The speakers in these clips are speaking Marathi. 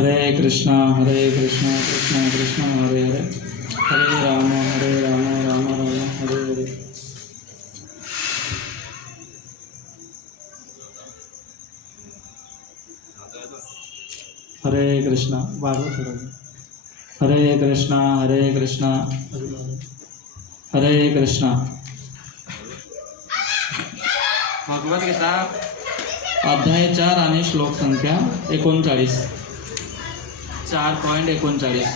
हरे कृष्णा कृष्ण कृष्ण हरे हरे, हरे राम राम राम हरे हरे। हरे कृष्णा हरे कृष्णा हरे कृष्णा। भगवद्गीता अध्याय 4 आणि श्लोक संख्या 39, 4.39।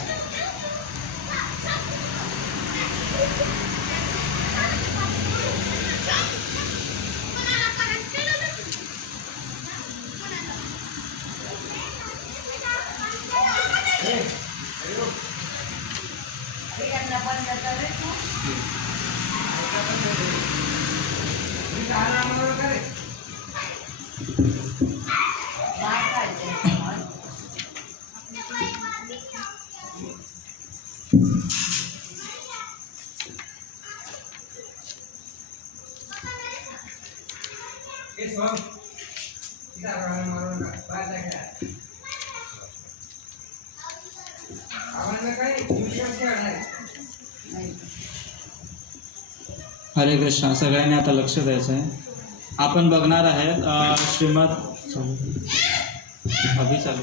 हरे कृष्णा। सगळ्यांनी आता लक्ष द्यायचं आहे। आपण बघणार आहेत श्रीमद अभी चालू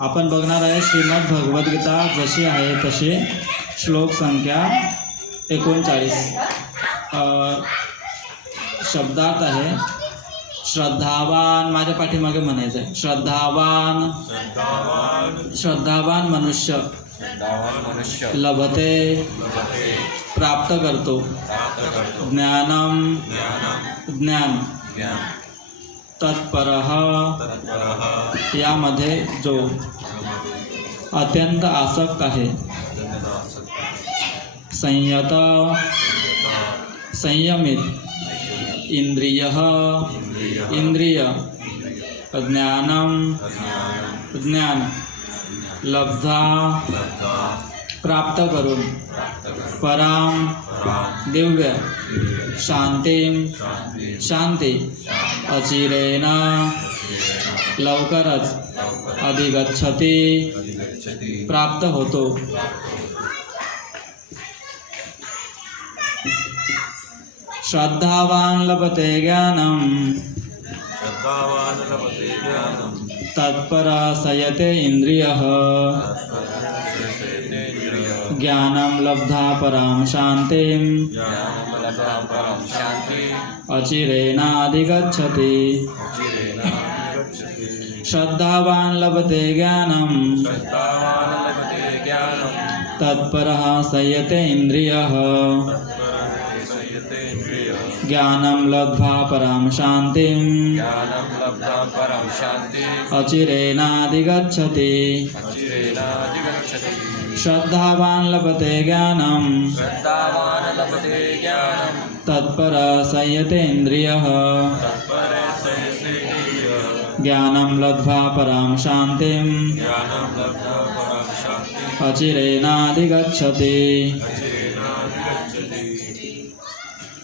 आपण बघणार आहे श्रीमद भगवद्गीता जशी आहे तशी, श्लोक संख्या 39। शब्दार्थ आहे श्रद्धावान, माझ्या पाठीमागे म्हणायचं आहे, श्रद्धावान मनुष्य लभते प्राप्त करतो ज्ञान तत्परः, यामध्ये जो अत्यंत आसक्त आहे, संयमित इंद्रिय ज्ञान लब्धा प्राप्त करून पराम दिव्य शांती अचिरेण लवकरच अधिगच्छति प्राप्त होतो। श्रद्धावान लभते ज्ञानम तत्पर संयते इंद्रियः ज्ञानम लब्धा पराम शांतिम अचिरेणाधिगच्छति। श्रद्धावान लभते ज्ञानम तत्परः संयते इंद्रियः ज्ञानम लब्ध्वा पराम शांतिम अचिरेणाधिगच्छति। श्रद्धावान लभते ज्ञानम तत्पर संयते इंद्रियः ज्ञानं लब्ध्वा परां शान्तिं ज्ञानं लब्ध्वा परां शान्तिम् अचिरेणाधिगच्छति. अचिरेणाधिगच्छति.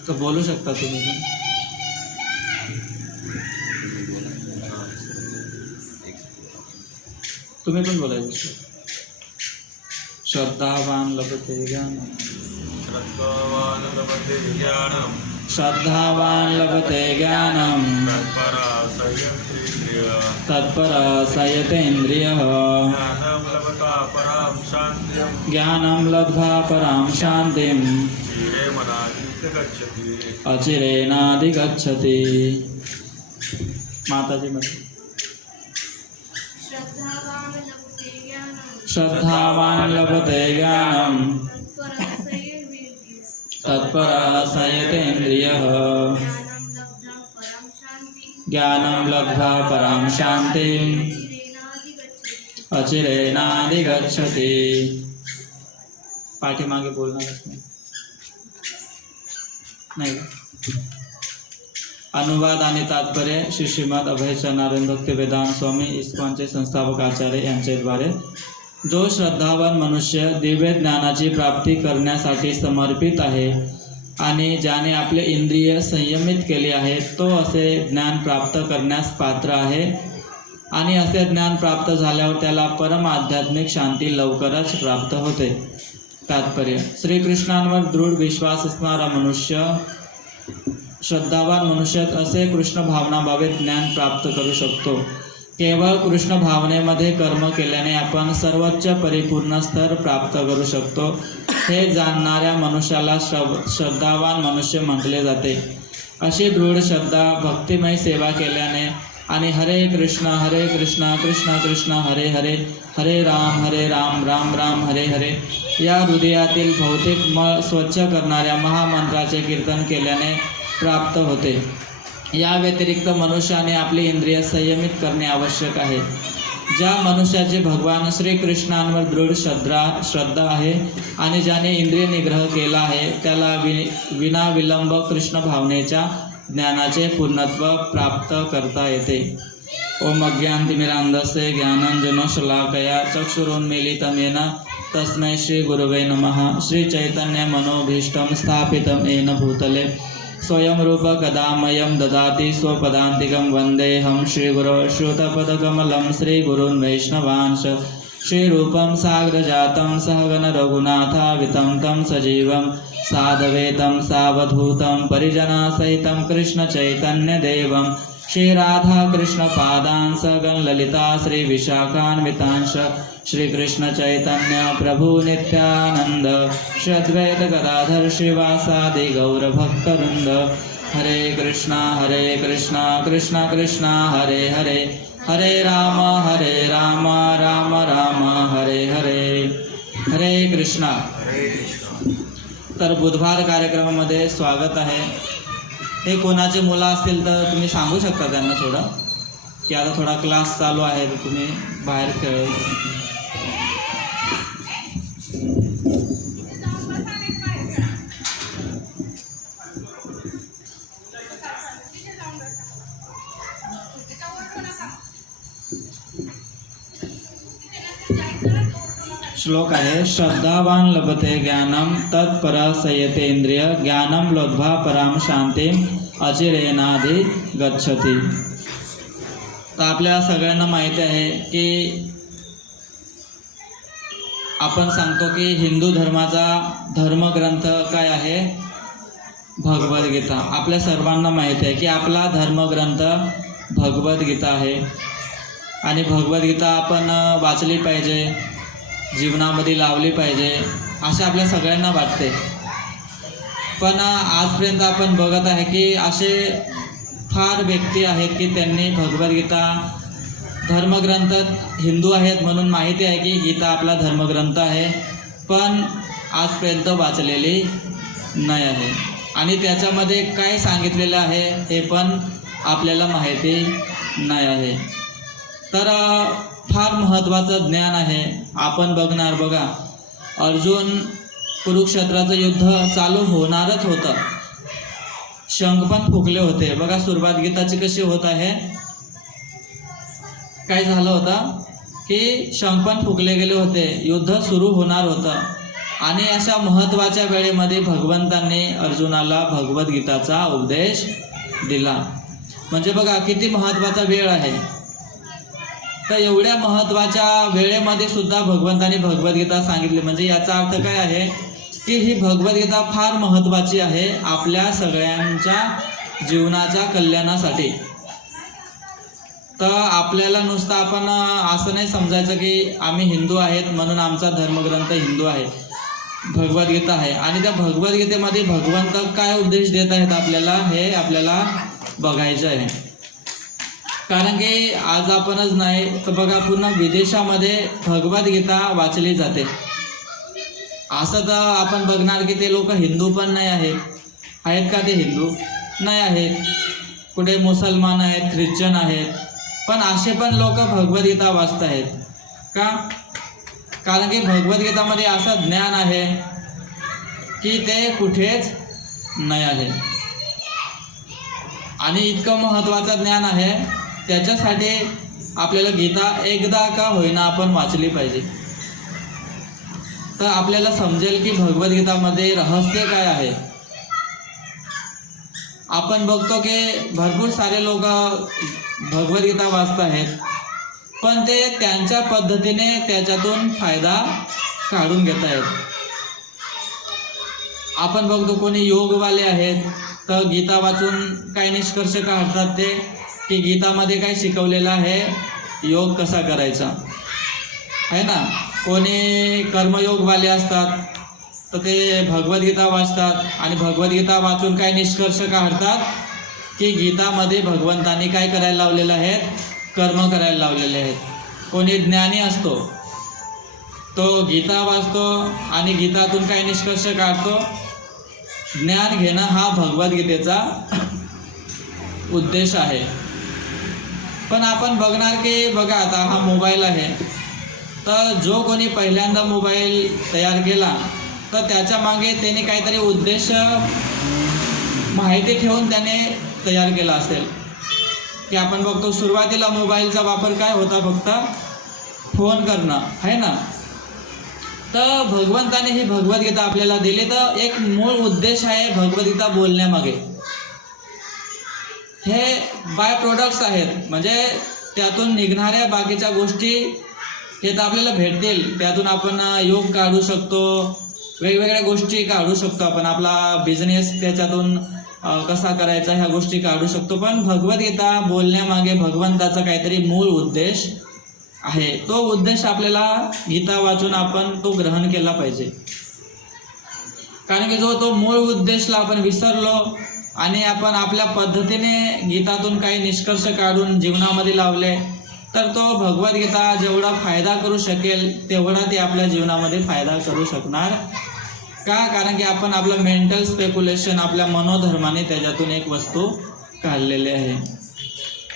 तर बोलू शकता तुम्ही पण. तुम्ही पण बोलायचं. श्रद्धावान लभते ज्ञानम्. श्रद्धावान् लभते ज्ञानं श्रद्धावान लभते ज्ञानम्. तत्परा संयतेन्द्रियः तत्परा संयतेन्द्रियः. ज्ञानं लभता परां शान्तिम् ज्ञानं लब्ध्वा परां शान्तिम् चिरेणाधिगच्छति. अचिरेणाधिगच्छति. माताजी मध्ये श्रद्धावान लभते ज्ञानम्. तत्परः संयतेन्द्रियः. ज्ञानं लब्ध्वा परां शान्तिम् अचिरेणाधिगच्छति. पाठीमागे बोलणारच नाही का? अनुवाद आणि तात्पर्य श्री श्रीमद अभयचरणानंद भक्तिवेदांत स्वामी इस्कॉनचे संस्थापक आचार्य यांच्याद्वारे. जो श्रद्धावान मनुष्य दिव्य ज्ञानाची प्राप्ती करण्यासाठी समर्पित आहे आणि ज्याने आपले इंद्रिय संयमित केले आहे तो असे ज्ञान प्राप्त करण्यास पात्र आहे आणि असे ज्ञान प्राप्त झाल्यावर त्याला परम आध्यात्मिक शांती लवकरच प्राप्त होते. तात्पर्य: श्रीकृष्णांवर दृढ विश्वास असणारा मनुष्य श्रद्धावान मनुष्य असे कृष्ण भावनाभावे ज्ञान प्राप्त करू शकतो. केवळ कृष्ण भावनेमध्ये कर्म केल्याने आपण सर्वोच्च परिपूर्ण स्तर प्राप्त करू शकतो. हे जाणणाऱ्या मनुष्याला श्रद्धावान मनुष्य म्हटले जाते. अशी दृढ श्रद्धा भक्तिमय सेवा केल्याने आणि हरे कृष्ण कृष्ण कृष्ण हरे हरे हरे राम राम राम हरे हरे या हृदयातील भौतिक मळ स्वच्छ करणाऱ्या महामंत्राचे कीर्तन केल्याने प्राप्त होते. या व्यतिरिक्त मनुष्याने आपली इंद्रिय संयमित करणे आवश्यक आहे. ज्या मनुष्याची भगवान श्रीकृष्णांवर दृढ श्रद्धा आहे आणि ज्याने इंद्रिय निग्रह केला आहे त्याला विनाविलंब कृष्ण भावनेच्या ज्ञानाचे पूर्णत्व प्राप्त करता येते. ओम अज्ञानतिमिरान्धस्य ज्ञानाञ्जनशलाकया चक्षुरुन्मीलितं येन तस्मै श्री गुरवे नमः. श्री चैतन्य मनोभीष्टं स्थापितं येन भूतले स्वयं रूप कदामयं ददाति स्वपदान्तिकं वन्देऽहं श्रीगुरो श्रुतपदकमलं श्रीगुरून् वैष्णवांश. श्रीरूपं साग्रजातं सहगण रघुनाथावितं तं सजीवं साधवेतं सावधूतं परिजनसहितं कृष्णचैतन्यदेवं श्रीराधाकृष्णपादान् सगण ललिता श्रीविशाखान्वितांश. श्रीकृष्ण चैतन्य प्रभु नित्यानंद श्री अद्वैत गदाधर श्रीवासादि गौरभक्तवृंद. हरे कृष्णा कृष्णा कृष्णा हरे हरे हरे राम राम राम हरे हरे. हरे कृष्णा. तर बुधवार कार्यक्रमामध्ये स्वागत आहे. हे कोणाचे मुलं असतील तर तुम्ही सांगू शकता त्यांना थोडं की आता थोडा क्लास चालू आहे तर तुम्ही बाहेर खेळ. श्लोक आहे श्रद्धावान लभते ज्ञानम तत्पर संयतेन्द्रिय ज्ञानम लब्ध्वा पराम शांतिम अचिरेणाधि गच्छति. तर आपल्या सगळ्यांना माहिती आहे की आपण सांगतो की हिंदू धर्माचा धर्मग्रंथ काय आहे? भगवद्गीता. आपल्या सर्वांना माहिती आहे की आपला धर्मग्रंथ भगवद्गीता आहे आणि भगवद्गीता आपण वाचली पाहिजे, जीवनामध्ये लावली पाहिजे असे आपल्या सगळ्यांना वाटते. पण आजपर्यंत आपण बघत आहे की असे फार व्यक्ती आहेत की त्यांनी भगवद्गीता धर्मग्रंथ हिंदू आहेत म्हणून माहिती आहे की गीता आपला धर्मग्रंथ आहे पण आजपर्यंत वाचलेली नाही आहे आणि त्याच्यामध्ये काय सांगितलेलं आहे हे पण आपल्याला माहिती नाही आहे. तर फार महत्त्वाचं ज्ञान आहे. आपण बघणार बघा अर्जुन कुरुक्षेत्राचं युद्ध चालू होणारच होतं, शंख पण फुकले होते. बघा सुरुवात गीताची कशी होत आहे काय झालं होतं की शंखपण फुकले गेले होते, युद्ध सुरू होणार होतं आणि अशा महत्त्वाच्या वेळेमध्ये भगवंतांनी अर्जुनाला भगवद्गीताचा उपदेश दिला. म्हणजे बघा किती महत्त्वाचा वेळ आहे. तर एवढ्या महत्त्वाच्या वेळेमध्ये सुद्धा भगवंतांनी भगवद्गीता सांगितली. म्हणजे याचा अर्थ काय आहे की ही भगवद्गीता फार महत्त्वाची आहे आपल्या सगळ्यांच्या जीवनाच्या कल्याणासाठी. तर आपल्याला नुसतं आपण असं नाही समजायचं की आम्ही हिंदू आहेत म्हणून आमचा धर्मग्रंथ हिंदू आहे, भगवद्गीता आहे, आणि त्या भगवद्गीतेमध्ये भगवंत काय उपदेश देत आहेत आपल्याला हे आपल्याला बघायचं आहे. कारण की आज आपणच नाही तर बघा पूर्ण विदेशामध्ये भगवद्गीता वाचली जाते. असं तर आपण बघणार की ते लोक हिंदू पण नाही आहेत का? ते हिंदू नाही आहेत, कुठे मुसलमान आहेत, ख्रिश्चन आहेत, पण असे पण लोक भगवद्गीता वाचत आहेत का? कारण की भगवद्गीतामध्ये असं ज्ञान आहे की ते कुठेच नाही आहे आणि इतकं महत्त्वाचं ज्ञान आहे. त्याच्यासाठी आपल्याला गीता एकदा का होईना आपण वाचली पाहिजे. तर आपल्याला समजेल की भगवद्गीतामध्ये रहस्य काय आहे. आपण बघतो की भरपूर सारे लोक भगवद्गीता वाचत आहेत, पण ते त्यांच्या पद्धतीने त्याच्यातून फायदा काढून घेत आहेत. आपण बघतो कोणी योगवाले आहेत तर गीता वाचून काय निष्कर्ष काढतात ते की गीतामध्ये काय शिकवलेलं आहे, योग कसा करायचा आहे ना. कोणी कर्मयोगवाले असतात तर ते भगवद्गीता वाचतात आणि भगवद्गीता वाचून काय निष्कर्ष काढतात की गीतामध्ये भगवंतांनी काय करायला लावलेलं आहे, कर्म करायला लावलेले आहेत. कोणी ज्ञानी असतो तो गीता वाचतो आणि गीतातून काय निष्कर्ष काढतो, ज्ञान घेणं हा भगवद्गीतेचा उद्देश आहे. पण आपण बघणार की बघा आता हा मोबाईल आहे, तर जो कोणी पहिल्यांदा मोबाईल तयार केला तर त्याच्या मागे त्याने काहीतरी उद्देश माहिती ठेवून त्याने तयार केला असेल. की आपण बघतो सुरुवातीला मोबाईलचा वापर काय होता, फक्त फोन करणं आहे ना. तर भगवंताने ही भगवद्गीता आपल्याला दिली, तर एक मूळ उद्देश आहे भगवद्गीता बोलण्यामागे. हे बाय प्रोडक्ट्स आहेत, म्हणजे त्यातून निघणाऱ्या बाकीच्या गोष्टी हे तर आपल्याला भेटतील. त्यातून आपण योग काढू शकतो, वेगवेगळ्या गोष्टी काढू शकतो, आपण आपला बिझनेस त्याच्यातून कसा करायचा ह्या गोष्टी काढू शकतो. पण भगवद्गीता बोलण्यामागे भगवंताचा काहीतरी मूळ उद्देश आहे. तो उद्देश आपल्याला गीता वाचून आपण तो ग्रहण केला पाहिजे. कारण की जो तो मूळ उद्देशला आपण विसरलो आणि आपण आपल्या पद्धतीने गीतातून काही निष्कर्ष काढून जीवनामध्ये लावले तर तो भगवद्गीता जेवढा फायदा करू शकेल तेवढा ते आपल्या जीवनामध्ये फायदा करू शकणार का? कारण की आपण आपलं मेंटल स्पेक्युलेशन आपल्या मनोधर्माने त्याच्यातून एक वस्तू काढलेली आहे.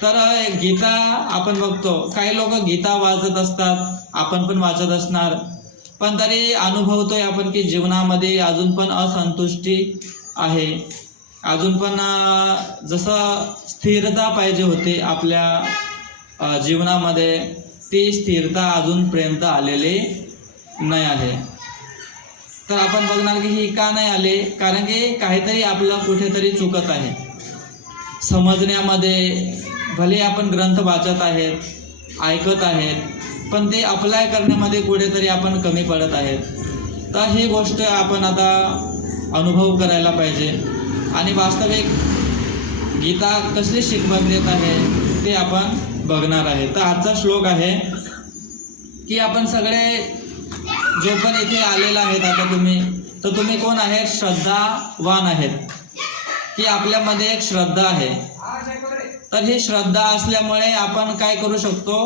तर गीता आपण बघतो काही लोक गीता वाचत असतात, आपण पण वाचत असणार, पण तरी अनुभवतोय आपण की जीवनामध्ये अजून पण असंतुष्टी आहे. अजून पण जसं स्थिरता पाहिजे होती आपल्या जीवनामध्ये ती स्थिरता अजूनपर्यंत आलेली नाही आहे. तर आपण बघणार की ही का नाही आले, कारण की काहीतरी आपलं कुठेतरी चुकत आहे समजण्यामध्ये. भले आपण ग्रंथ वाचत आहेत, ऐकत आहेत, पण ते अप्लाय करण्यामध्ये कुठेतरी आपण कमी पडत आहेत. तर ही गोष्ट आपण आता अनुभव करायला पाहिजे आणि वास्तविक गीता कसली शिकवण देत आहे ते आपण बघणार आहे. तर आजचा श्लोक आहे की आपण सगळे जो पण इथे आलेला आहेत आता तुम्ही कोण आहेत, श्रद्धावान आहेत, की आपल्यामध्ये एक श्रद्धा आहे. तर ही श्रद्धा असल्यामुळे आपण काय करू शकतो,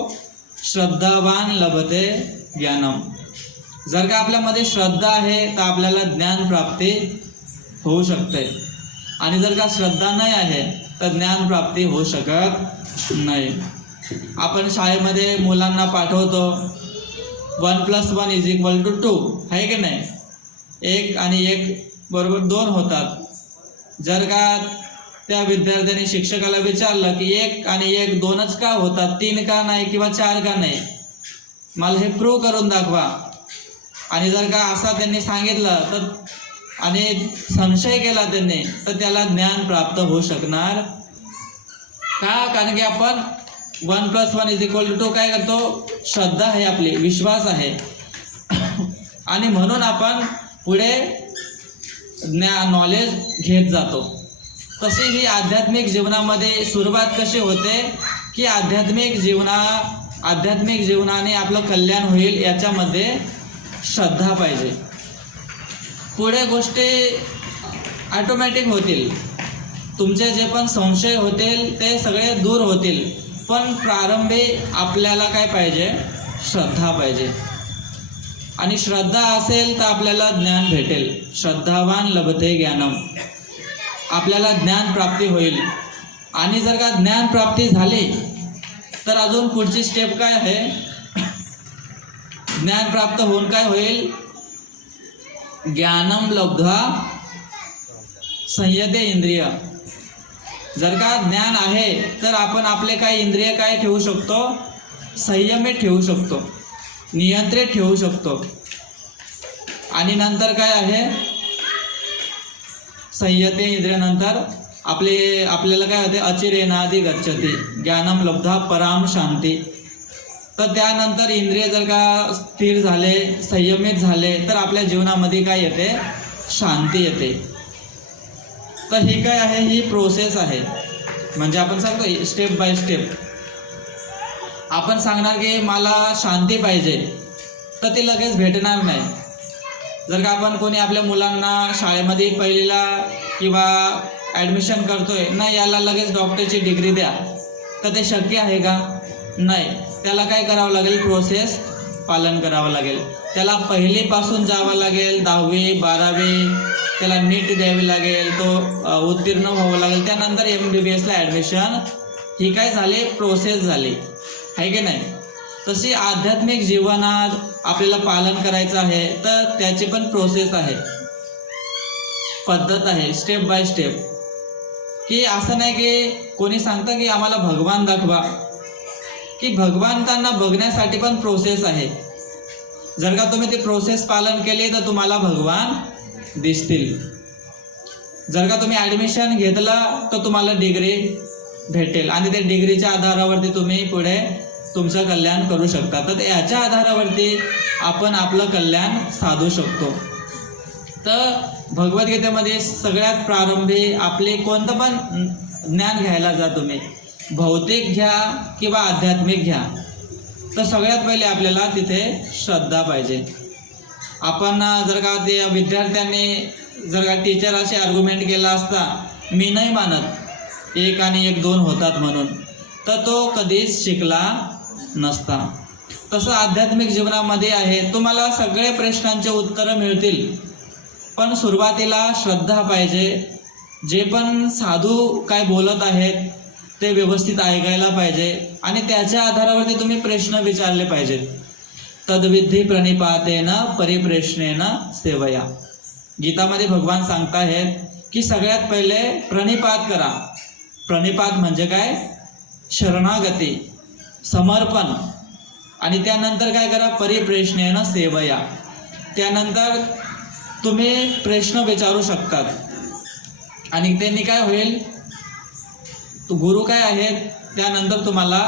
श्रद्धावान लभते ज्ञानम. जर का आपल्यामध्ये श्रद्धा आहे तर आपल्याला ज्ञान प्राप्ती होऊ शकते आणि जर का श्रद्धा नाही आहे तर ज्ञान प्राप्ती होऊ शकत नाही. आपण शाळेमध्ये मुलांना पाठवतो 1+1=2 आहे की नाही, 1 आणि 1 बरोबर 2 होतात. जर का त्या विद्यार्थ्यांनी शिक्षकाला विचारलं की 1 आणि 1 2च का होतात, 3 का नाही किंवा 4 का नाही, मला हे प्रूव्ह करून दाखवा. आणि जर का असा त्यांनी सांगितलं तर आणि संशय केला त्यांनी, तर त्याला ज्ञान प्राप्त होऊ शकणार का? कारण की आपण 1 + 1 = 2 काय करतो? श्रद्धा आहे, आपली विश्वास आहे. आणि म्हणून आपण पुढे नॉलेज घेत जातो. तशी ही आध्यात्मिक जीवनामध्ये सुरुवात कशी होते की आध्यात्मिक जीवनाने आपलं कल्याण होईल याच्यामध्ये श्रद्धा पाहिजे. पुढे गोष्टी ऑटोमॅटिक होतील. तुमचे जे पण संशय होतील ते सगळे दूर होतील. पण प्रारंभी आपल्याला काय पाहिजे? श्रद्धा पाहिजे. आणि श्रद्धा असेल तर आपल्याला ज्ञान भेटेल. श्रद्धावान लभते ज्ञानम. आपल्याला ज्ञान प्राप्ती होईल. आणि जर का ज्ञान प्राप्ती झाली तर अजून पुढची स्टेप काय आहे? ज्ञान प्राप्त होऊन काय होईल? ज्ञानम लब्ध्वा संयते इंद्रिय. जर का ज्ञान आहे तर आपण आपले काय इंद्रिय काय ठेवू शकतो? संयमित ठेवू शकतो, नियंत्रित ठेवू शकतो. आणि नंतर काय आहे? संयते इंद्रिय नंतर आपल्याला काय होते? अचिरेनादि गच्छति ज्ञानम लब्ध्वा पराम शांती. तर त्यानंतर इंद्रिय जर का स्थिर झाले, संयमित झाले तर आपल्या जीवनामध्ये काय येते? शांती येते. तर ही काय आहे? ही प्रोसेस आहे. म्हणजे आपण सांगतो स्टेप बाय स्टेप. आपण सांगणार की मला शांती पाहिजे तर ती लगेच भेटणार नाही. जर का आपण कोणी आपल्या मुलांना शाळेमध्ये पहिलीला किंवा ॲडमिशन करतोय, नाही याला लगेच डॉक्टरची डिग्री द्या, तर ते शक्य आहे का? नाही. त्याला काय करावं लागेल? प्रोसेस पालन करावं लागेल. त्याला पहिलीपासून जावं लागेल, 10वी 12वी त्याला नीट द्यावी लागेल, तो उत्तीर्ण व्हावं लागेल. त्यानंतर MBBSला ॲडमिशन. ही काय झाली? प्रोसेस झाली आहे की नाही? तशी आध्यात्मिक जीवनात आपल्याला पालन करायचं आहे तर त्याची पण प्रोसेस आहे, पद्धत आहे, स्टेप बाय स्टेप. की असं नाही की कोणी सांगतं की आम्हाला भगवान दाखवा, की भगवंतांना बघण्यासाठी पण प्रोसेस आहे. जर का तुम्ही ती प्रोसेस पालन केली तर तुम्हाला भगवान दिसतील. जर का तुम्ही ॲडमिशन घेतलं तर तुम्हाला डिग्री भेटेल आणि त्या डिग्रीच्या आधारावरती तुम्ही पुढे तुमचं कल्याण करू शकता. तर याच्या आधारावरती आपण आपलं कल्याण साधू शकतो. तर भगवद्गीतेमध्ये सगळ्यात प्रारंभी आपले कोणतं पण ज्ञान घ्यायला जा तुम्ही, भौतिक घ्या किंवा आध्यात्मिक घ्या, तर सगळ्यात पहिले आपल्याला तिथे श्रद्धा पाहिजे. आपण जर का ते विद्यार्थ्यांनी जर का टीचर असे आर्ग्युमेंट केला असता, मी नाही मानत 1 आणि 1 2 होतात म्हणून, तर तो कधीच शिकला नसता. तसं आध्यात्मिक जीवनामध्ये आहे. तुम्हाला सगळे प्रश्नांचे उत्तरं मिळतील, पण सुरुवातीला श्रद्धा पाहिजे. जे पण साधू काय बोलत आहेत ते व्यवस्थित ऐकायला पाहिजे आणि त्याच्या आधारावरती तुम्ही प्रश्न विचारले पाहिजेत. तद्विधी प्रणिपातेन परिप्रश्नेन सेवया. गीतामध्ये भगवान सांगताहेत की सगळ्यात पहिले प्रणिपात करा. प्रणिपात म्हणजे काय? शरणागती, समर्पण. आणि त्यानंतर काय करा? परिप्रश्नेन सेवया. त्यानंतर तुम्ही प्रश्न विचारू शकतात आणि त्यांनी काय होईल? गुरु काय आहेत त्यानंतर तुम्हाला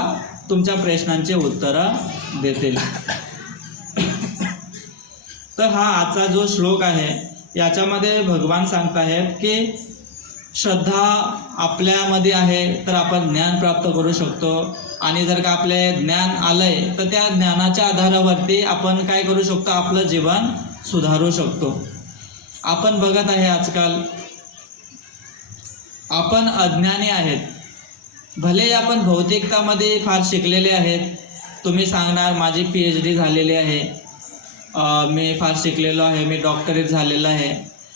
तुमच्या प्रश्नांचे उत्तरं देतील. तर हा आजचा जो श्लोक आहे याच्यामध्ये भगवान सांगत आहेत की श्रद्धा आपल्यामध्ये आहे तर आपण ज्ञान प्राप्त करू शकतो. आणि जर का आपले ज्ञान आलंय तर त्या ज्ञानाच्या आधारावरती आपण काय करू शकतो? आपलं जीवन सुधारू शकतो. आपण बघत आहे आजकाल आपण अज्ञानी आहेत. भले आपण भौतिकतामध्ये फार शिकलेले आहेत. तुम्ही सांगणार माझी PhD झालेली आहे, मी फार शिकलेलो आहे, मी डॉक्टरेट झालेलं आहे.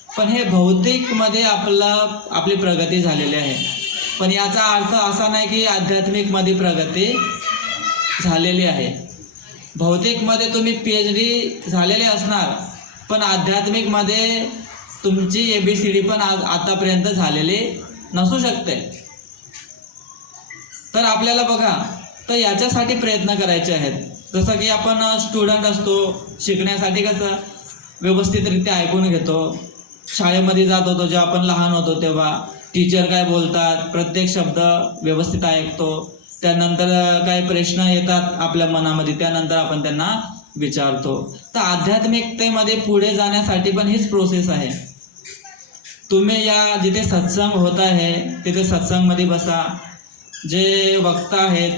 पण हे भौतिकमध्ये आपली प्रगती झालेली आहे. पण याचा अर्थ असा नाही की आध्यात्मिकमध्ये प्रगती झालेली आहे. भौतिकमध्ये तुम्ही PhD झालेले असणार, पण आध्यात्मिकमध्ये तुमची ABCD पण आतापर्यंत झालेली नसू शकते. तर आपल्याला बघा, तर याच्यासाठी प्रयत्न करायचे आहेत. जसं की आपण स्टुडंट असतो, शिकण्यासाठी कसं व्यवस्थितरित्या ऐकून घेतो. शाळेमध्ये जात होतो जेव्हा आपण लहान होतो तेव्हा टीचर काय बोलतात प्रत्येक शब्द व्यवस्थित ऐकतो. त्यानंतर काही प्रश्न येतात आपल्या मनामध्ये, त्यानंतर आपण त्यांना विचारतो. तर आध्यात्मिकतेमध्ये पुढे जाण्यासाठी पण हीच प्रोसेस आहे. तुम्ही या जिथे सत्संग होत आहे तिथे सत्संगमध्ये बसा. जे वक्ता आहेत,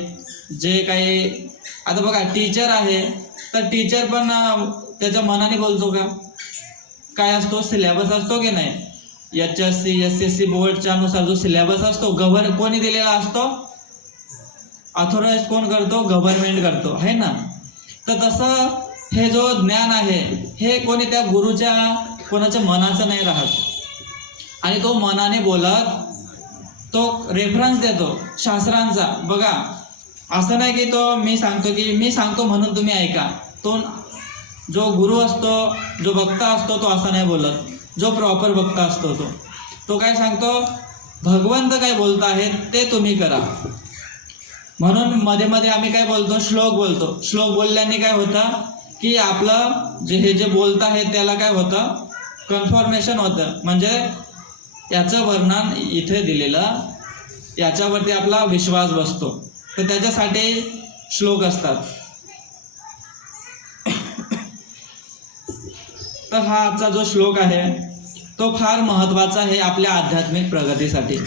जे काही आता बघा टीचर आहे, तर टीचर पण त्याच्या मनाने बोलतो का? काय असतो, सिलेबस असतो की नाही? HSC SSC बोर्डच्या अनुसार जो सिलेबस असतो कोणी दिलेला असतो? ऑथोराइज कोण करतो? गव्हर्नमेंट करतो, है ना. तर तसं हे जो ज्ञान आहे हे कोणी त्या गुरुच्या कोणाच्या मनाचं नाही राहत, आणि तो मनाने बोलत, तो रेफरन्स देतो शास्त्रांचा. बघा, असं नाही की तो मी सांगतो म्हणून तुम्ही ऐका. तो जो गुरु असतो, जो वक्ता असतो, तो असं नाही बोलत. जो प्रॉपर वक्ता असतो तो काय सांगतो, भगवंत काय बोलत आहेत ते तुम्ही करा. म्हणून मध्ये मध्ये आम्ही काय बोलतो, श्लोक बोलतो. श्लोक बोलल्याने काय होतं की आपलं हे जे बोलत आहे त्याला काय होतं, कन्फर्मेशन होतं. म्हणजे याचं वर्णन इथे दिलेलं, याच्यावरती आपला विश्वास बसतो. तर त्याच्यासाठी श्लोक असतात. तर हा आजचा जो श्लोक आहे तो फार महत्त्वाचा आहे आपल्या आध्यात्मिक प्रगतीसाठी.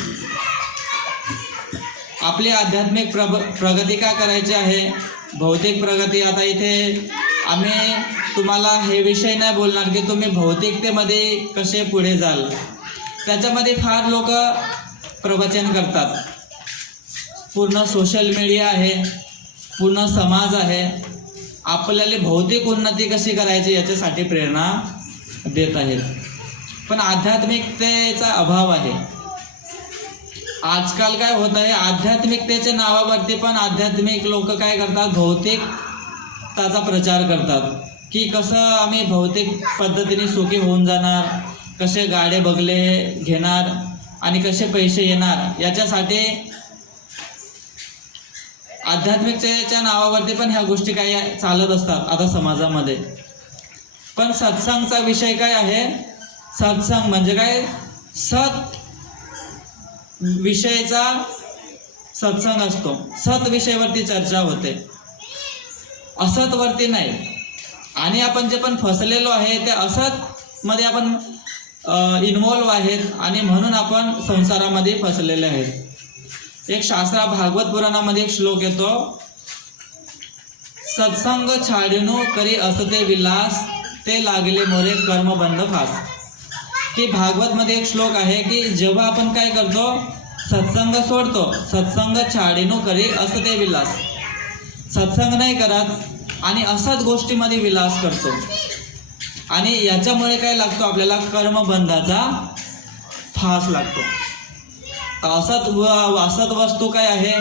आपली आध्यात्मिक प्रगती काय करायची आहे? भौतिक प्रगती. आता इथे आम्ही तुम्हाला हे विषय नाही बोलणार की तुम्ही भौतिकतेमध्ये कसे पुढे जाल. त्याच्यामध्ये फार लोक प्रवचन करतात. पूर्ण सोशल मीडिया आहे, पूर्ण समाज आहे, आपल्याला भौतिक उन्नती कशी करायची याच्यासाठी प्रेरणा देत आहेत. पण आध्यात्मिकतेचा अभाव आहे. आजकाल काय होत आहे, आध्यात्मिकतेच्या नावावरती पण आध्यात्मिक लोक काय करतात, भौतिकताचा प्रचार करतात. की कसं आम्ही भौतिक पद्धतीने सुखी होऊन जाणार, कसे गाडे बंगले घेणार आणि कसे पैसे येणार, याच्यासाठी आध्यात्मिकतेच्या नावावरती पण ह्या गोष्टी काही चालत असतात आता समाजामध्ये. पण सत्संगचा विषय काय आहे? सत्संग म्हणजे काय? सत विषयाचा सत्संग असतो. सत विषयावरती चर्चा होते, असत वरती नाही. आणि आपण जे पण फसलेलो आहे ते असत मध्ये आपण इन्व्हॉल्व आहेत, आणि म्हणून आपण संसारामध्ये फसलेले आहेत. एक शास्त्रा भागवत पुराणामध्ये एक श्लोक येतो, सत्संग छाडिनो करी असते विलास, ते लागले मोरे कर्मबंध फास. की भागवत मध्ये एक श्लोक आहे की जेव्हा आपण काय करतो, सत्संग सोडतो, सत्संग छाडिनो करी असते विलास, सत्संग नाही करत आणि असत गोष्टीमध्ये विलास करतो, आणि याच्यामुळे काय लागतो आपल्याला, कर्मबंधाचा फास लागतो. असत वस्तू काय आहे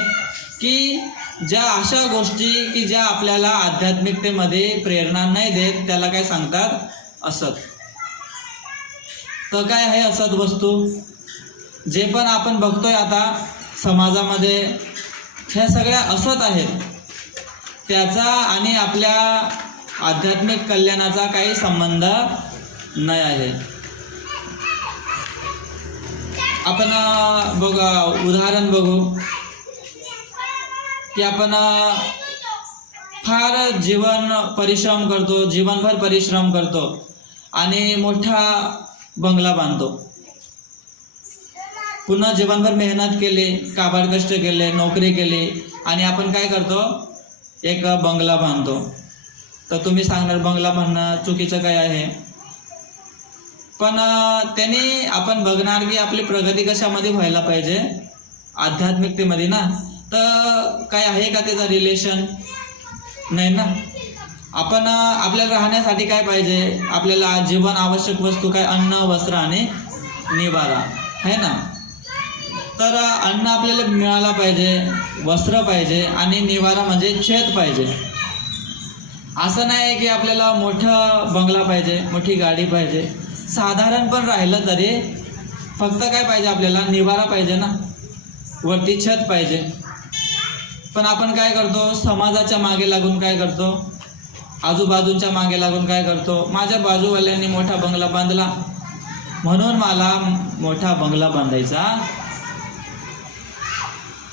की ज्या अशा गोष्टी की ज्या आपल्याला आध्यात्मिकतेमध्ये प्रेरणा नाही देत त्याला काय सांगतात, असत. तर काय आहे असत वस्तू? जे पण आपण बघतोय आता समाजामध्ये, ह्या सगळ्या असत आहेत. त्याचा आणि आपल्या आध्यात्मिक कल्याणाचा काही संबंध नाही आहे. आपण बघा, उदाहरण बघू की आपण फार जीवनभर परिश्रम करतो आणि मोठा बंगला बांधतो. पुन्हा जीवनभर मेहनत केली, काबाड कष्ट केले, नोकरी केली, आणि आपण काय करतो, एक बंगला बांधतो. तर तुम्ही सांगणार बंगला बांधणं चुकीचं काय आहे? पण त्याने आपण बघणार की आपली प्रगती कशामध्ये व्हायला पाहिजे, आध्यात्मिकतेमध्ये ना. तर काय आहे का त्याचा रिलेशन? नाही ना. आपण आपल्याला राहण्यासाठी काय पाहिजे, आपल्याला जीवन आवश्यक वस्तू काय, अन्न वस्त्र आणि निवारा, है ना. तर अन्न आपल्याला मिळाला पाहिजे, वस्त्र पाहिजे आणि निवारा म्हणजे छत पाहिजे. असं नाही की आपल्याला मोठा बंगला पाहिजे, मोठी गाडी पाहिजे. साधारण पण राहिलं तरी फक्त काय पाहिजे आपल्याला, निवारा पाहिजे ना, वरती छत पाहिजे. पण आपण काय करतो, समाजाच्या मागे लागून काय करतो, आजूबाजूच्या मागे लागून काय करतो, माझ्या बाजूवाल्यांनी मोठा बंगला बांधला म्हणून मला मोठा बंगला बांधायचा.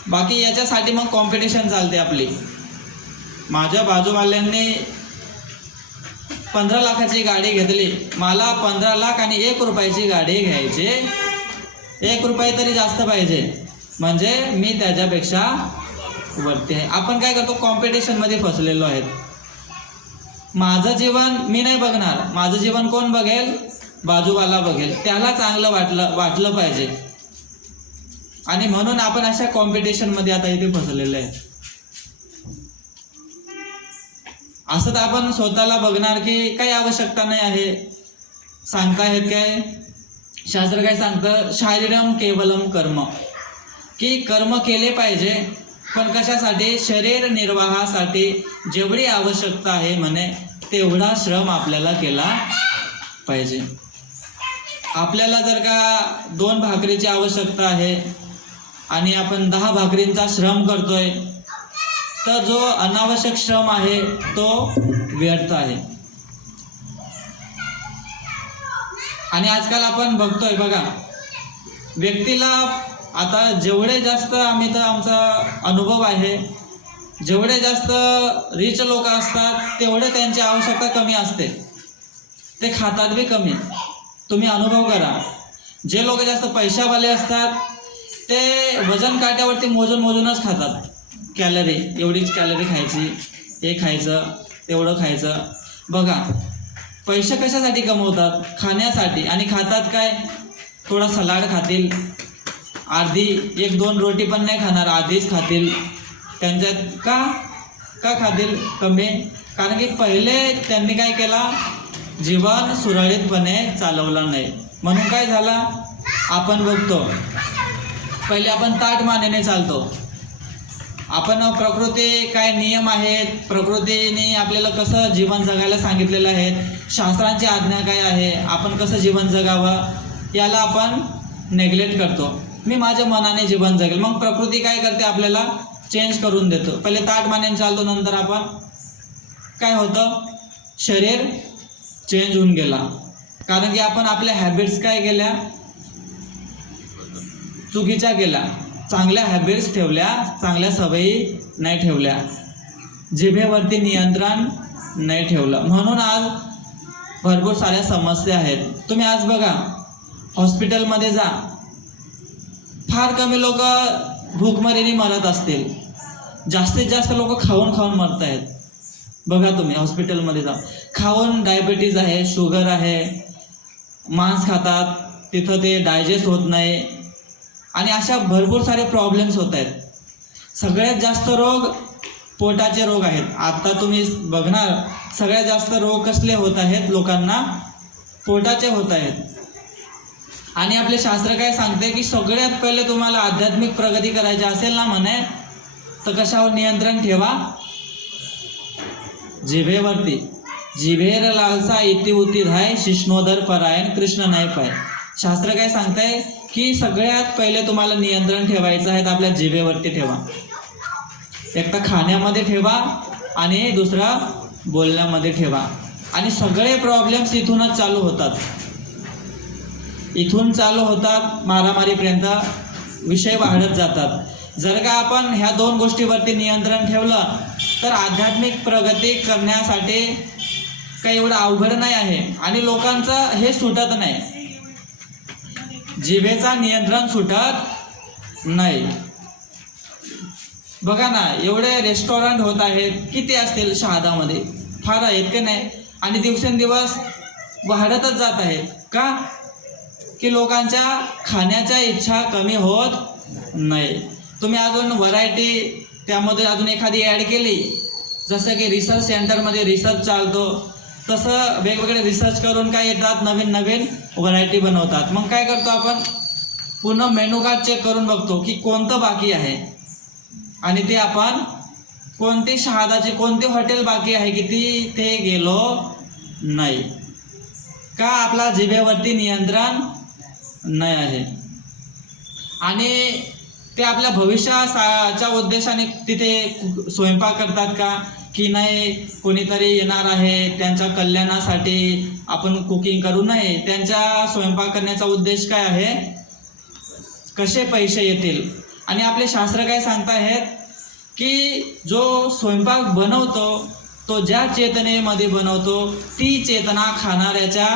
बाकी याच्यासाठी मग कॉम्पिटिशन चालते आपली. माझ्या बाजूवाल्यांनी 15 लाखाची गाडी घेतली, मला 15 लाख आणि 1 रुपयाची गाडी घ्यायची, 1 रुपये तरी जास्त पाहिजे, म्हणजे मी त्याच्यापेक्षा वरती आहे. आपण काय करतो, कॉम्पिटिशनमध्ये फसलेलो आहेत. माझं जीवन मी नाही बघणार, माझं जीवन कोण बघेल, बाजूवाला बघेल, त्याला चांगलं वाटलं पाहिजे. आणि म्हणून आपण अशा कॉम्पिटिशनमध्ये आता इथे फसलेलो आहे. असं तर आपण स्वतःला बघणार की काही आवश्यकता नाही आहे. सांगतायत काय, शास्त्र काय सांगतं, शारीरम केवलम कर्म, की कर्म केले पाहिजे, पण कशासाठी, शरीर निर्वाहासाठी जेवढी आवश्यकता आहे म्हणे तेवढा श्रम आपल्याला केला पाहिजे. आपल्याला जर का 2 भाकरीची आवश्यकता आहे आणि आपण 10 भाकरींचा श्रम करतोय, तर जो अनावश्यक श्रम आहे तो व्यर्थ आहे. आणि आजकाल आपण बघतोय बघा, व्यक्तीला आता जेवढे जास्त, आम्ही तर आमचा अनुभव आहे, जेवढे जास्त रिच लोक असतात तेवढे त्यांची आवश्यकता कमी असते, ते खातात बी कमी. तुम्ही अनुभव करा, जे लोक जास्त पैशावाले असतात ते वजन काट्यावरती मोजूनच खातात. कॅलरी, एवढीच कॅलरी खायची, हे खायचं, तेवढं खायचं. बघा, पैसे कशासाठी कमवतात, खाण्यासाठी. आणि खातात काय, थोडा सलाड खातील, अर्धी 1-2 रोटी पण नाही खाणार, अर्धीच खातील. त्यांच्यात का खातील कमी, कारण की पहिले त्यांनी काय केला, जीवन सुरळीतपणे चालवलं नाही. म्हणून काय झाला, आपण बघतो पहिले आपण ताटमानेने चालतो. आपण प्रकृती काय नियम आहेत, प्रकृतीने आपल्याला कसं जीवन जगायला सांगितलेलं आहे, शास्त्रांची आज्ञा काय आहे, आपण कसं जीवन जगावं, याला आपण नेग्लेक्ट करतो. मी माझ्या मनाने जीवन जगेल, मग प्रकृती काय करते, आपल्याला चेंज करून देतो. पहिले ताटमानेने चालतो, नंतर आपण काय होतं, शरीर चेंज होऊन गेला, कारण की आपण आपल्या हॅबिट्स काय केल्या, चुकीच्या केल्या. चांगल्या हॅबिट्स ठेवल्या, चांगल्या सवयी नाही ठेवल्या, जिभेवरती नियंत्रण नाही ठेवलं, म्हणून आज भरपूर साऱ्या समस्या आहेत. तुम्ही आज बघा, हॉस्पिटलमध्ये जा, फार कमी लोक भूकमरीने मरत असतील, जास्तीत जास्त लोक खाऊन मरत आहेत. बघा तुम्ही हॉस्पिटलमध्ये जा, खाऊन डायबिटीज आहे, शुगर आहे, मांस खातात, तिथं ते डायजेस्ट होत नाही, आणि अशा भरपूर सारे प्रॉब्लेम्स होत आहेत. सगळ्यात जास्त रोग पोटाचे रोग आहेत. आता तुम्ही बघणार, सगळ्यात जास्त रोग कसले होत आहेत, लोकांना पोटाचे होत आहेत. आणि आपले शास्त्र काय सांगते की सगळ्यात पहिले तुम्हाला आध्यात्मिक प्रगती करायची असेल ना म्हणे, तर कशावर नियंत्रण ठेवा, जिभेवरती. जिभेर लालसा इति उती धाय, शिष्णोदर परायण कृष्ण नाही पाय. शास्त्र काय सांगताय की सगळ्यात पहिले तुम्हाला नियंत्रण ठेवायचं आहे, आपल्या जिभेवरती ठेवा. एक तर खाण्यामध्ये ठेवा आणि दुसरा बोलण्यामध्ये ठेवा. आणि सगळे प्रॉब्लेम्स इथूनच चालू होतात, इथून चालू होतात, मारामारीपर्यंत विषय वाढत जातात. जर का आपण ह्या 2 गोष्टीवरती नियंत्रण ठेवलं तर आध्यात्मिक प्रगती करण्यासाठी काही एवढं अवघड नाही आहे. आणि लोकांचं हे सुटत नाही, जिभेचा नियंत्रण सुटत नाही. बघा ना, एवढे रेस्टॉरंट होत आहेत, किती असतील शहादामध्ये, फार आहेत की नाही, आणि दिवसेंदिवस वाढतच जात आहेत. का की लोकांच्या खाण्याच्या इच्छा कमी होत नाही. तुम्ही अजून व्हरायटी त्यामध्ये अजून एखादी ॲड केली, जसं की रिसर्च सेंटरमध्ये रिसर्च चालतो, तसं वेगवेगळे रिसर्च करून काय येतात, नवीन व्हरायटी बनवतात. मग काय करतो आपण, पूर्ण मेनू कार्ड चेक करून बघतो की कोणतं बाकी आहे, आणि ते आपण कोणती शहादाची कोणते हॉटेल बाकी आहे की ती ते गेलो नाही. का, आपला जिभेवरती नियंत्रण नाही आहे. आणि ते आपल्या भविष्याच्या उद्देशाने तिथे स्वयंपाक करतात का, की नाही कोणीतरी येणार आहे त्यांच्या कल्याणासाठी आपण कुकिंग करू नये. त्यांच्या स्वयंपाक करण्याचा उद्देश काय आहे, कसे पैसे येतील. आणि आपले शास्त्र काय सांगताहेत की जो स्वयंपाक बनवतो तो ज्या चेतनेमध्ये बनवतो ती चेतना खाणाऱ्याच्या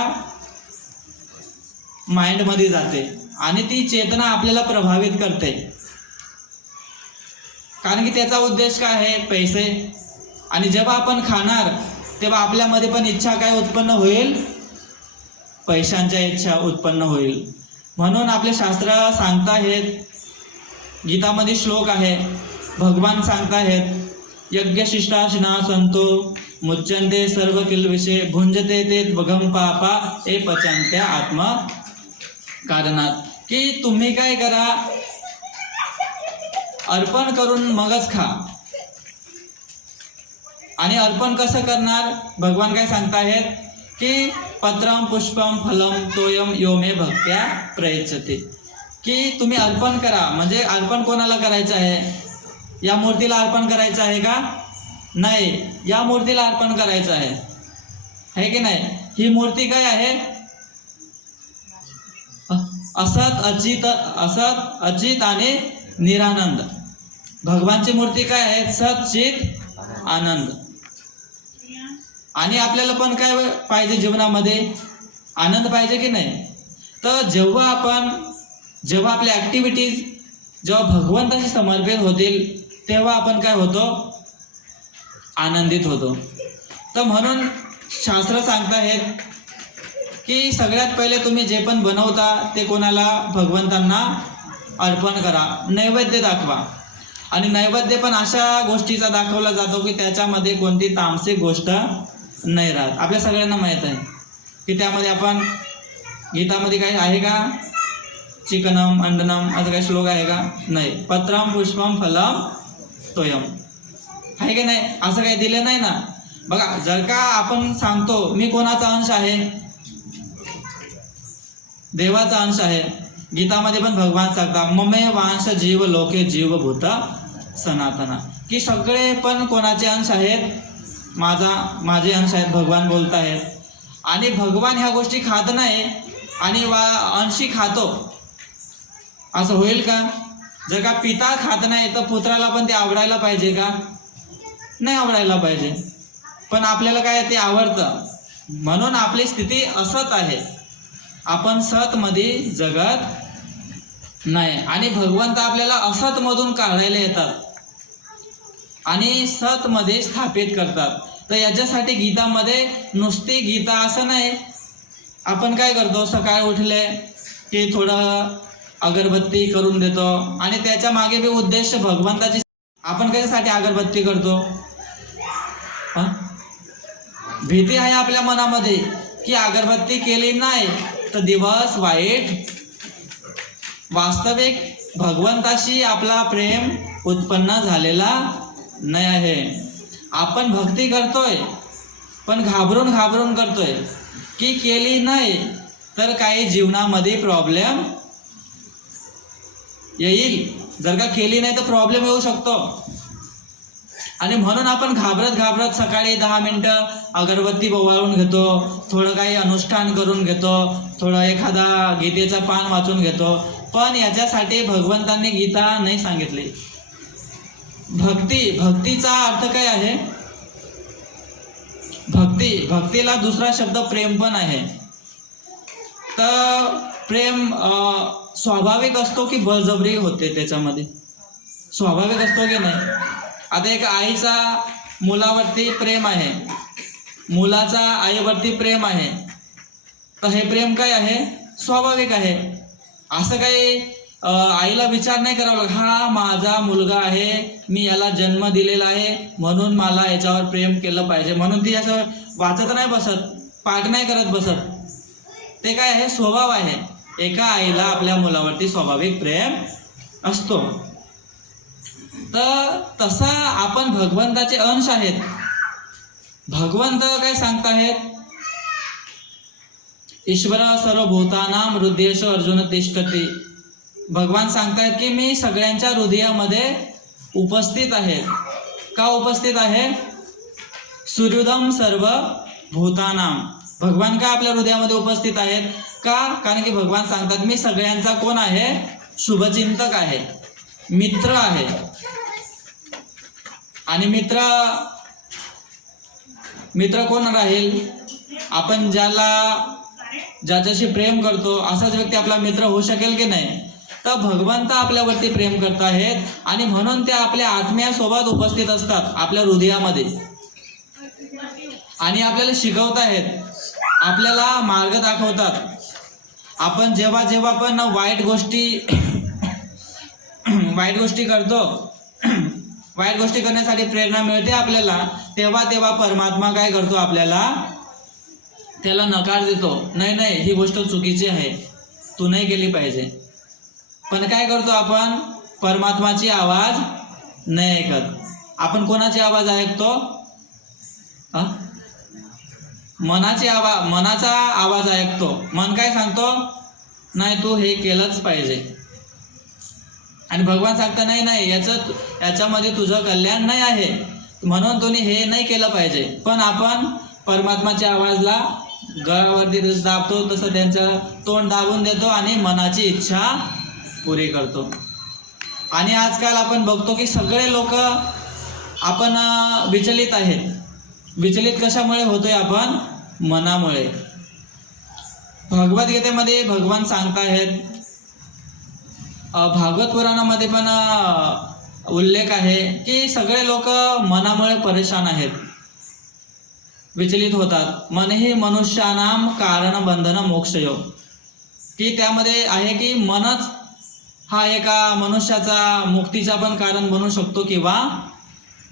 माइंडमध्ये जाते आणि ती चेतना आपल्याला प्रभावित करते. कारण की त्याचा उद्देश काय आहे, पैसे. आणि जेव्हा आपण खाणार तेव्हा आपल्यामध्ये पण इच्छा काय उत्पन्न होईल, पैशांच्या इच्छा उत्पन्न होईल. म्हणून आपले शास्त्र सांगताहेत, गीतामध्ये श्लोक आहे, भगवान सांगताहेत, यज्ञशिष्टाशिना संतो मुच्यन्ते सर्व किल्विषे भुंजते ते भगम पापा ए पचन्त्या आत्मा कारणात. की तुम्ही काय करा, अर्पण करून मगच खा. आणि अर्पण कसं करणार, भगवान काय सांगताहेत की पत्रम पुष्पम फलम तोयम यो मे भक्त्या प्रयच्छते. की तुम्ही अर्पण करा. म्हणजे अर्पण कोणाला करायचं आहे, या मूर्तीला अर्पण करायचं आहे का, नाही, या मूर्तीला अर्पण करायचं आहे की नाही. ही मूर्ती काय आहे, असत अचित आणि निरानंद. भगवानची मूर्ती काय आहे, सत चित आनंद. आणि आपल्याला पण काय पाहिजे जीवनामध्ये, आनंद पाहिजे की नाही. तर जेव्हा आपल्या ॲक्टिव्हिटीज जेव्हा भगवंताशी समर्पित होतील तेव्हा आपण काय होतो, आनंदित होतो. तर म्हणून शास्त्र सांगताहेत की सगळ्यात पहिले तुम्ही जे पण बनवता ते कोणाला, भगवंतांना अर्पण करा, नैवेद्य दाखवा. आणि नैवेद्य पण अशा गोष्टीचा दाखवला जातो की त्याच्यामध्ये कोणती तामसिक गोष्ट नाही राहत. आपल्या सगळ्यांना माहीत आहे की त्यामध्ये आपण गीतामध्ये काही आहे का, चिकनम अंडनम असं काही श्लोक आहे का, नाही. पत्रम पुष्पम फलम तोयम आहे की नाही, असं काही दिलं नाही ना. बघा, जर का आपण सांगतो मी कोणाचा अंश आहे, देवाचा अंश आहे. गीतामध्ये पण भगवान सांगतात, ममे वांश जीव लोके जीवभूत सनातना. की सगळे पण कोणाचे अंश आहेत, माझे अंश आहेत, भगवान बोलत आहेत. आणि भगवान ह्या गोष्टी खात नाही आणि अंशी खातो, असं होईल का. जर का पिता खात नाही तर पुत्राला पण ते आवडायला पाहिजे का, नाही आवडायला पाहिजे. पण आपल्याला काय ते आवडतं. म्हणून आपली स्थिती असत आहे, आपण सतमध्ये जगत नाही. आणि भगवंत आपल्याला असतमधून काढायला येतात आणि सतमध्ये स्थापित करतात. तर याच्यासाठी गीतामध्ये नुसती गीता असं नाही. आपण काय करतो, सकाळी उठले की थोडं अगरबत्ती करून देतो आणि त्याच्या मागे बी उद्देश भगवंताची. आपण कशासाठी अगरबत्ती करतो, भीती आहे आपल्या मनामध्ये की अगरबत्ती केली नाही तर दिवस वाईट. वास्तविक भगवंताशी आपला प्रेम उत्पन्न झालेला नाही आहे. आपण भक्ती करतोय पण घाबरून करतोय की केली नाही तर काही जीवनामध्ये प्रॉब्लेम येईल. जर का केली नाही तर प्रॉब्लेम येऊ शकतो. आणि म्हणून आपण घाबरत सकाळी 10 मिनिटं अगरबत्ती ओवाळून घेतो, थोडं काही अनुष्ठान करून घेतो, थोडं एखादा गीतेचं पान वाचून घेतो. पण याच्यासाठी भगवंतांनी गीता नाही सांगितली. भक्तीचा अर्थ काय आहे, भक्तीला दुसरा शब्द प्रेम पण आहे. तर प्रेम स्वाभाविक असतो की बळजबरी होते, त्याच्यामध्ये स्वाभाविक असतो की नाही. आता एक आईचा मुलावरती प्रेम आहे, मुलाचा आईवरती प्रेम आहे, तर हे प्रेम काय आहे, स्वाभाविक आहे. असं काही आईला विचार नाही करावा लागत, हा माझा मुलगा आहे, मी याला जन्म दिलेला आहे म्हणून मला याच्यावर प्रेम केलं पाहिजे, म्हणून ती असं वाचत नाही बसत, पाठ नाही करत बसत. ते काय आहे, स्वभाव आहे. एका आईला आपल्या मुलावरती स्वाभाविक प्रेम असतो. तर तसा आपण भगवंताचे अंश आहेत. भगवंत काय सांगताहेत ईश्वर सर्वभूतानां हृदयेषु अर्जुन तिष्ठति. भगवान सांगतायत की मी सगळ्यांच्या हृदयामध्ये उपस्थित आहे. का उपस्थित आहे? सुहृदम सर्व भूतानां. भगवान का आपल्या हृदयामध्ये उपस्थित आहेत? का? कारण की भगवान सांगतात मी सगळ्यांचा कोण आहे? शुभचिंतक आहे, मित्र आहे. आणि मित्र कोण राहील? आपण ज्याच्याशी प्रेम करतो असाच व्यक्ती आपला मित्र होऊ शकेल की नाही? तर भगवंत आपल्यावरती प्रेम करत आहेत आणि म्हणून ते आपल्या आत्म्यासोबत उपस्थित असतात आपल्या हृदयामध्ये आणि आपल्याला शिकवत आहेत, आपल्याला मार्ग दाखवतात. आपण जेव्हा पण वाईट गोष्टी करतो, वाईट गोष्टी करण्यासाठी प्रेरणा मिळते आपल्याला, तेव्हा परमात्मा काय करतो? आपल्याला त्याला नकार देतो. नाही ही गोष्ट चुकीची आहे, तू नाही केली पाहिजे. पण काय करतो आपण? परमात्माची आवाज नाही ऐकत. आपण कोणाची आवाज ऐकतो? मनाचा आवाज ऐकतो. मन काय सांगतो? नाही तू हे केलंच पाहिजे. आणि भगवान सांगता नाही याच्यामध्ये तुझं कल्याण नाही आहे, म्हणून तुम्ही हे नाही केलं पाहिजे. पण आपण परमात्माच्या आवाजला गळावरती जसं दाबतो तसं त्यांचं तोंड दाबून देतो आणि मनाची इच्छा पुरी करतो. आणि आजकाल आपण बघतो की सगळे लोक आपण विचलित आहेत. विचलित कशामुळे होतोय आपण? मनामुळे. भगवद्गीतेमध्ये भगवान सांगताहेत, भागवत पुराणामध्ये पण उल्लेख आहे की सगळे लोक मनामुळे परेशान आहेत, विचलित होतात. मन ही मनुष्यानां कारण बंधन मोक्षयो. की त्यामध्ये आहे की मनच हा एका मनुष्याचा मुक्तीचा पण कारण बनू शकतो किंवा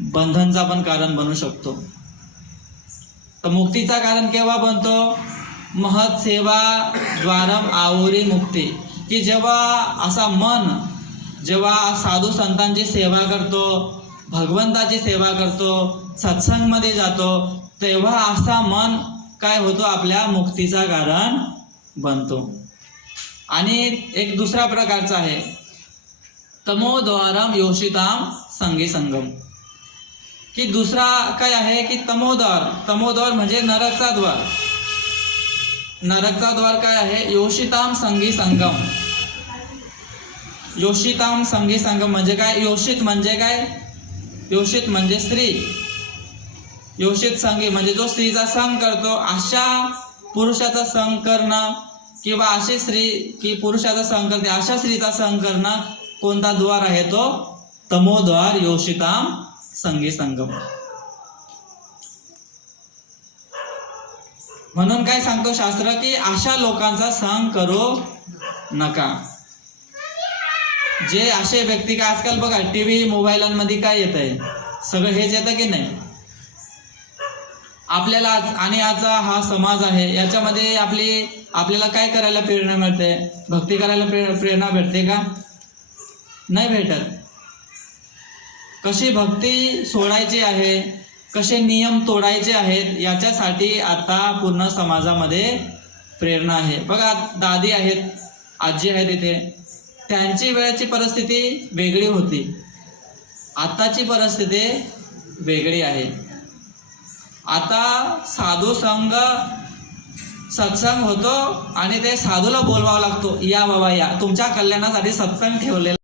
बंधनचा पण कारण बनू शकतो. तर मुक्तीचा कारण केव्हा बनतो? महत् सेवा द्वारम आवरी मुक्ती. की जेव्हा असा मन जेव्हा साधू संतांची सेवा करतो, भगवंताची सेवा करतो, सत्संगमध्ये जातो, तेव्हा असा मन काय होतो? आपल्या मुक्तीचा कारण बनतो. आणि एक दुसरा प्रकारचा आहे तमोद्वारम योषिताम संगी संगम. की दुसरा काय आहे की तमोद्वार म्हणजे नरकचा द्वार. नरकचा द्वार काय आहे? योषिताम संगी संगम. योषिताम संगी संगम म्हणजे काय? योषित म्हणजे काय? योषित म्हणजे स्त्री. योषित संगी म्हणजे जो स्त्रीचा संग करतो, अशा पुरुषाचा संग करणं किंवा अशी स्त्री की पुरुषाचा संग करते अशा स्त्रीचा संग करणं. कोणता द्वार आहे तो? तमोद्वार योषिताम संगी संगम. म्हणून काय सांगतो शास्त्र की अशा लोकांचा संग करू नका. जे असे व्यक्ती का आजकाल बघा टीव्ही मोबाईलमध्ये काय येत आहे? सगळं हेच येतं की नाही? आपल्याला आणि आजचा हा समाज आहे याच्यामध्ये आपल्याला काय करायला प्रेरणा मिळते? भक्ती करायला प्रेरणा भेटते का? नाही भेटत. कशी भक्ती सोडायची आहे, कसे नियम तोडायचे आहेत, याच्यासाठी आता पूर्ण समाजामध्ये प्रेरणा आहे. बघा दादी आहेत, आजी आहेत इथे, त्यांची वेळेची परिस्थिती वेगळी होती, आताची परिस्थिती वेगळी आहे. आता साधू संघ सत्संग होतो आणि ते साधूला बोलवावं लागतो, या बाबा या, तुमच्या कल्याणासाठी सत्संग ठेवलेला